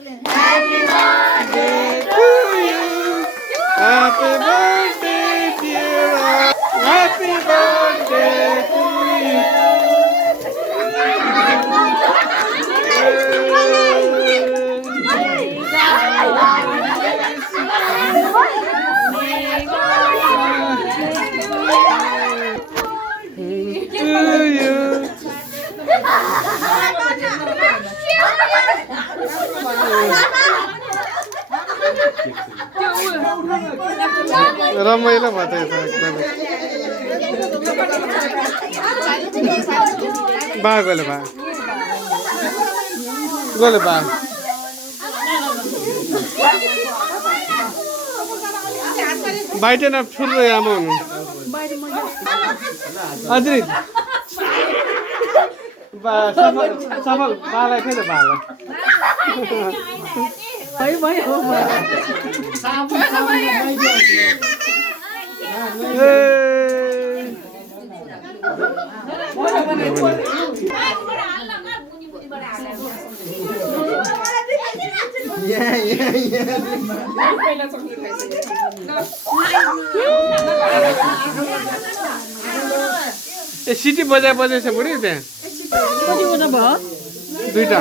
Happy birthday to you. Happy birthday, dear. Happy birthday to you. To you. रमाइलो भयो त यता एकदमै बा गले बा गले बा बाइटे न ठुलो आमा हुनु अद्री बा सफल सफल बालाई खै त बाला भयो ए सिटी बजाए बजाएछ बुढी त्यहाँ दुईटा